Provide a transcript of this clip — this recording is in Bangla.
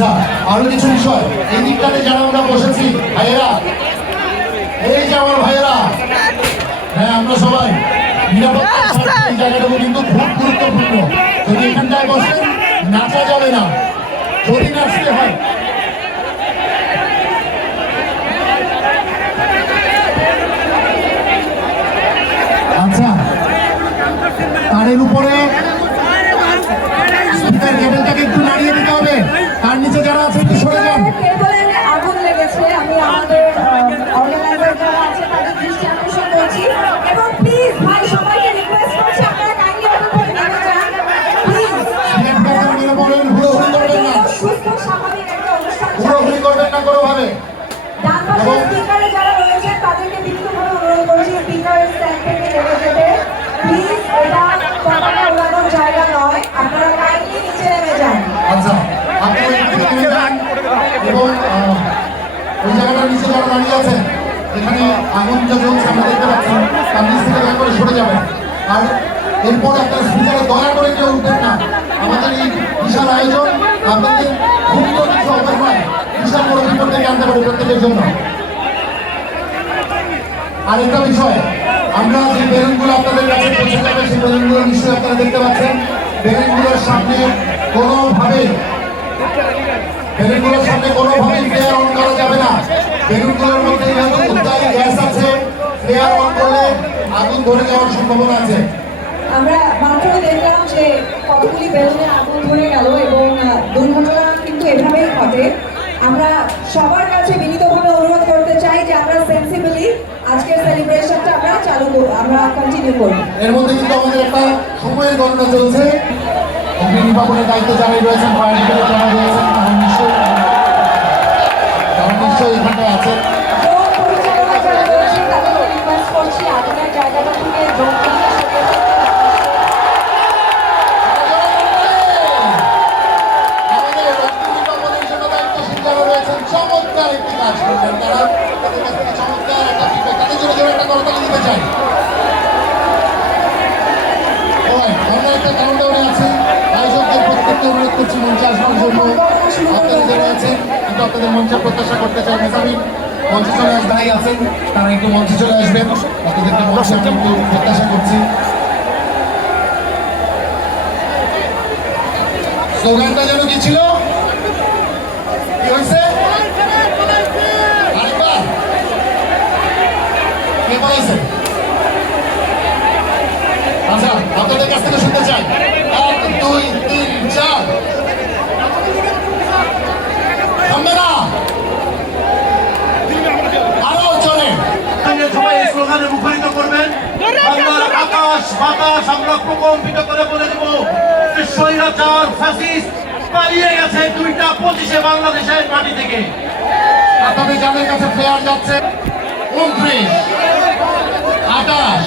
আচ্ছা আরও কিছু বিষয়। এই দিকটাতে যারা আমরা বসেছি ভাইয়েরা এই যে আমার ভাইয়েরা হ্যাঁ আমরা সবাই নিরাপত্তা স্বার্থে এই জায়গাটুকু কিন্তু খুব গুরুত্বপূর্ণ। যদি এখানটায় বসেন নাচা যাবে না। যদি নাচতে হয় আচ্ছা তারের উপরে স্পিকার কেবলটাকে একটু নাড়িয়ে দিতে হবে তার নিচে যারা আছে একটু সরে যান? আগুন লেগেছে আমি আমাদের অর্গানাইজার যারা আছে তাদের দৃষ্টি আকর্ষণ করছি। এবং প্লিজ ভাই সবাইকে রিকোয়েস্ট করছি আপনারা কাইন্ডলি করে যান প্লিজ সুস্থ স্বাভাবিক একটা অনুষ্ঠান হুড়োহুড়ি করবেন না কোনোভাবে দাঁড়িয়ে আছেন এখানে আমরা দেখতে পাচ্ছেন তার নিচ থেকে দয়া করে সরে যাবেন। আর এরপর আপনার স্পিকারে দয়া করে কেউ উঠবেন না। আমাদের এই বিশাল আয়োজন আপনাদের কিছু বিশাল বড় বিপদ থেকে আনতে পারে প্রত্যেকের জন্য। বিষয়, আমরা যে বেলুনগুলো আপনাদের কাছে পৌঁছে যাবে, সেই বেলুনগুলো নিশ্চয়ই আপনারা দেখতে পাচ্ছেন। বেলুনগুলোর সামনে কোনোভাবে, বেলুনগুলোর সামনে অন করা যাবে না। বেলুনগুলোর মধ্যে যেহেতু উত্তায়ী গ্যাস আছে ফ্লেয়ার অন করলে আগুন ধরে যাওয়ার সম্ভাবনা আছে আমরা মাত্র দেখলাম যে কতগুলি বেলুনে আগুন ধরে গেল এবং দুর্ঘটনা কিন্তু এভাবেই ঘটে। আমরা সবার কাছে বিনীতভাবে অনুরোধ করতে চাই যে আমরা সেন্সিবলি আজকের সেলিব্রেশনটা আমরা চালু করব, আমরা কন্টিনিউ করব। এর মধ্যে কিন্তু আমাদের একটা সময়ের গণনা চলছে। অগ্নি নির্বাপনের দায়িত্বে যারা রয়েছেন, ফায়ার ব্রিগেডে যারা রয়েছেন চমৎকার মঞ্চে প্রত্যাশা করতে চাই মেসাবিন মঞ্চে চলে আস একটু মঞ্চে চলে আসবেন আপনাদেরকে প্রত্যাশা করছি স্লোগানটা যেন কি ছিল? কে বলেছে আচ্ছা আপনাদের কাছ থেকে শুনতে চাই। এক দুই তিন চার। থামবে না আরও চলে সবাই এই স্লোগানে মুখরিত করবেন। আকাশ বাতাস আমরা প্রকম্পিত করে বলে দেব স্বৈরাচার ফ্যাসিস্ট পালিয়ে গেছে দুইটা পঁচিশে বাংলাদেশের মাটি থেকে। আপনাদের যাদের কাছে ফ্লেয়ার যাচ্ছে। উনত্রিশ আঠাশ